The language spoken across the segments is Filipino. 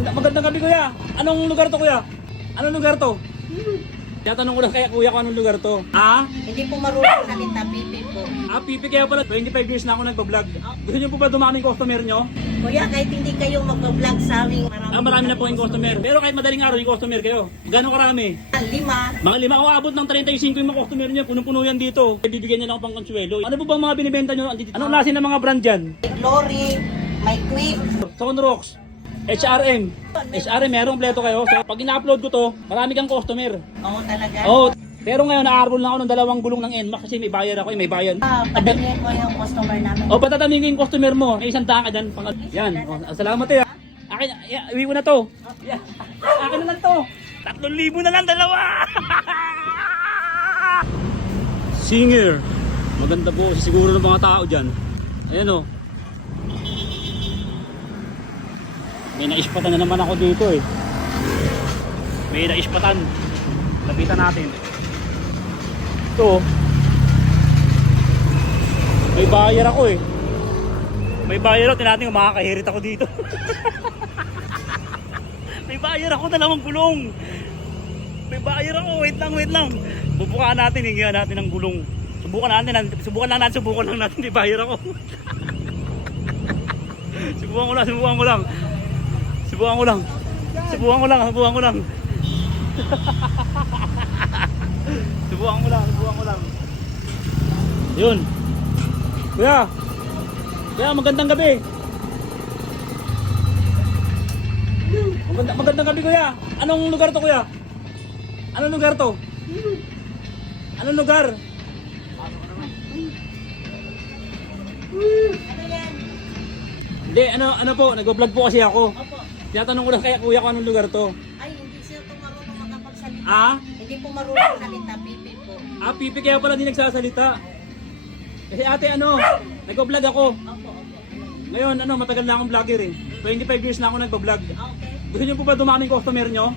Magandang gabi kuya. Anong lugar to kuya? Anong lugar to? Tatanong ko lang kaya kuya kung anong lugar to. Ah? Hindi po marunong salita, pipi po. Ah, pipi kaya pala. 25 years na ako nagbablog. Gusto niyo po ba dumaming customer nyo? Kuya, kahit hindi kayo mag-vlog sa aming Ah, marami na po yung customer. Pero kahit madaling araw yung customer kayo. Gano'ng karami? 5. Mga 5 o abot ng 35 yung mga customer niyo. Punong-puno yan dito. Bibigyan niya lang pang consuelo. Ano po bang mga binibenta nyo? Anong klase ng mga brand dyan? May Glory, may Quick. Sonrox, HRM. HRM, merong pleto kayo. So, pag ina-upload ko to, marami kang customer. Oo, talaga. Oh, pero ngayon na-arbol na ako ng 2 gulong ng NMAX kasi may bayad ako, may bayad. Patingin ko yung customer namin. O, patatamin ko yung customer mo. May 100 ka dyan. Yan. O, salamat eh. Akin, iwi ko na to. Yan. Akin na lang to. 3,000 na lang, dalawa. Singer. Maganda po. Siguro ng mga tao dyan. Ayan o. May naispatan na naman ako dito eh. May naispatan. Lapitan natin. Ito. May bayar ako eh. May bayar ako. Tinatin ko makakahirit ako dito. May bayar ako, 2 gulong. May bayar ako. Wait lang. Bubukaan natin. Hingihan natin ng gulong. Subukan lang natin. May bayar ako. Subukan ko lang. Subukan ko lang. Yun. Kuya, magandang gabi. Magandang gabi kuya. Anong lugar to kuya? Anong lugar to? Anong lugar? Ano yan? Hindi, ano po, nag-vlog po kasi ako. Opo. Tinatanong ko lang kaya kuya kung anong lugar to. Ay, hindi siya ito marunong makapagsalita. Ah? Hindi po marunong salita, pipi po. Ah, pipi kaya pala di nagsasalita. Kasi ate nag-vlog ako. Opo. Ngayon, matagal na akong vlogger eh. 25 years na ako nagbablog. Okay. Gusto niyo po ba dumaming customer nyo?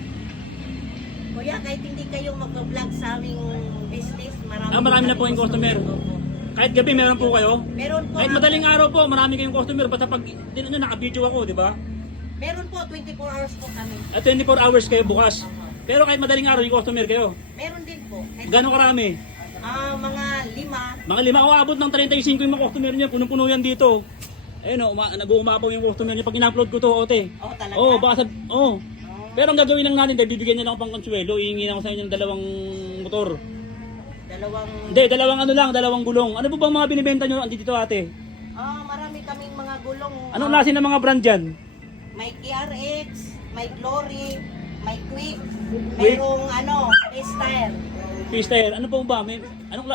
Kuya, kahit hindi kayo mag-vlog sa aming business, Marami na po yung customer. Opo. Kahit gabi meron po kayo. Meron po. Kahit madaling araw po, marami kayong customer. Basta pag naka-video ako, di ba? Meron po, 24 hours po kami. At 24 hours kayo bukas. Pero kahit madaling araw yung customer kayo. Meron din po. Gano'ng karami? Mga 5. Mga 5 o abot ng 35 yung mga customer niya. Punong-puno yan dito. Ayun nag-uumapaw yung customer niya. Pag in-upload ko to, ote. Oh, talaga? Oo, baka Pero ang gagawin lang natin, bibigyan niya lang ako pang konsuelo. Ihingi ako sa inyo ng 2 motor. Hindi, 2 gulong. Ano po bang mga binibenta nyo dito ate? Marami kaming mga gulong. Anong klase ng mga brand dyan? May KRX, may Glory, may Quick, Quick? mayroong Freestyle. Freestyle. Ano po ba? May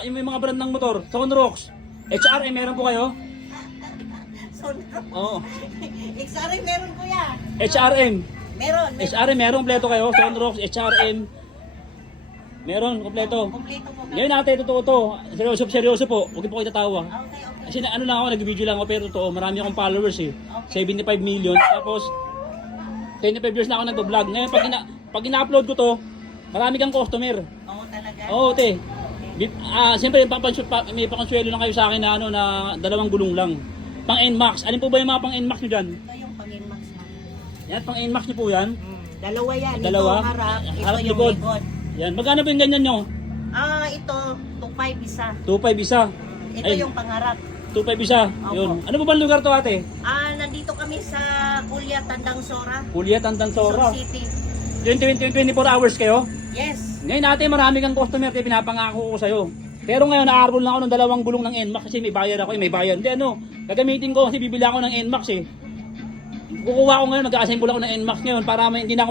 mga brand ng motor? Sonrox. HRM meron po kayo? So, Oo. XRM meron kuya. HRM. Meron. HRM meron kompleto kayo. Sonrox, HRM. Meron kompleto. Kompleto po. Ngayon ate, totoo to. Seryoso po. Huwag po kayo tatawa. Okay. Kasi lang ako, nag-video lang ako pero totoo. Marami akong followers eh. 75 million. Tapos, 25 years na ako nagbablog. Ngayon, pag ina-upload ko to, marami kang customer. Oo, talaga? Oo, te. Siyempre, may pakonsuelo lang kayo sa akin na, na 2 gulong lang. Pang NMAX. Alin po ba yung mga pang NMAX nyo dyan? Ito yung pang-inmax mo. Yan, pang NMAX nyo po yan. Dalawa yan. Dalawa? Ito harap, ito Harap, yung likod. likod. Yan. Magkano po yung ganyan nyo? Ito, 2.5 isa. 2.5 isa. Ito yung pangharap. 2.5 isa. Yun. Ano po ba ang lugar to ate? Nandito kami sa Kulya, Tandang Sora. Kulya, Tandansora. Quezon City. 24 hours kayo? Yes. Ngayon ate, marami kang customer kaya pinapangako ko sa'yo. Pero ngayon, na-arbol na ako ng 2 gulong ng NMAX kasi may bayad ako, may bayad. Hindi gagamitin ko kasi bibili ako ng NMAX eh. Kukuha ko ngayon, mag-assemble ako ng NMAX ngayon para hindi na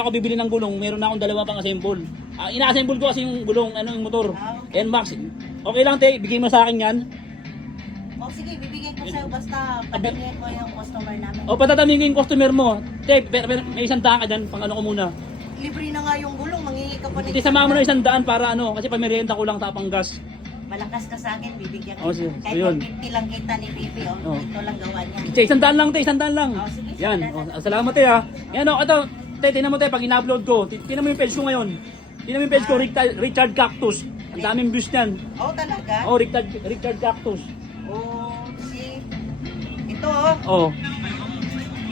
ako bibili ng gulong. Meron na akong 2 pang assemble. Ina-assemble ko kasi yung gulong, yung motor. NMAX. Okay lang te, bigay mo sa akin yan. Sige, bibigyan ko sa'yo basta patingin ko yung customer namin. Patatamin ko yung customer mo. Te, pero may 100 ka dyan, pang ko muna. Libre na nga yung gulong, mangingi ka pa Hindi, sama mo na 100 para kasi pamerienda ko lang tapang gas. Malakas ka sa akin, bibigyan Oh, ko. sige. Kahit So, yun. 50 lang kita ni Pipi, ito lang gawa niya. Te, 100 lang te, 100 lang. Sige, Yan, sige. salamat te ha. Yan ito, te, tingnan mo te, pag in-upload ko, tingnan mo yung page ko ngayon. Tingnan mo yung page ko, Richard Cactus. Ang daming views niyan. Talaga? Richard Cactus. Ito Oh.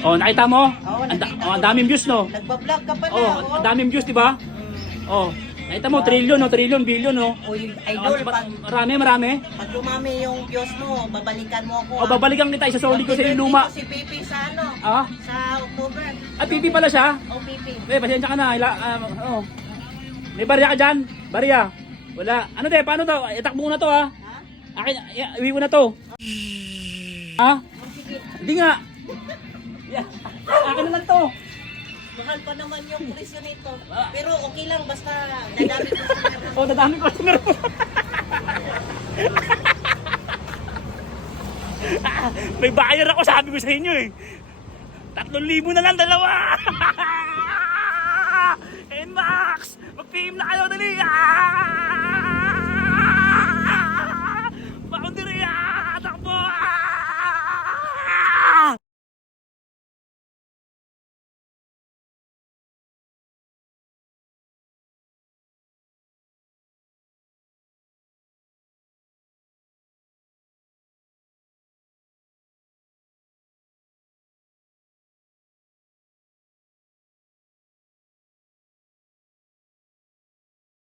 Oh, nakita mo? Oo, nakita Ang ko. daming views, no? Nagbablog ka pala. Oh, ang daming views, di ba? Oh, nakita mo, trillion, no? Trillion, billion, no? O yung idol, Marami. pag dumami yung views mo, babalikan mo ako. O, babalikan kita, isasoli ko sa yung luma. Si Pipi sa ano? Ah? Sa October. Ah, pipi pala siya? O Pipi. Eh, pasensya ka na. Oh. May barya ka dyan? Barya? Wala. Ano de, paano to? Itakbo ko na to, ha? Ha? Akin, iwi ko na to. Ha? O sige. Hindi nga. Yeah. Akin na lang to. Mahal pa naman yung presyo nito. Pero okay lang, basta dadami ko sa meron. Oh, dadami ko customer mo. May bayar ako, sabi ko sa inyo eh. 3,000 na lang, dalawa.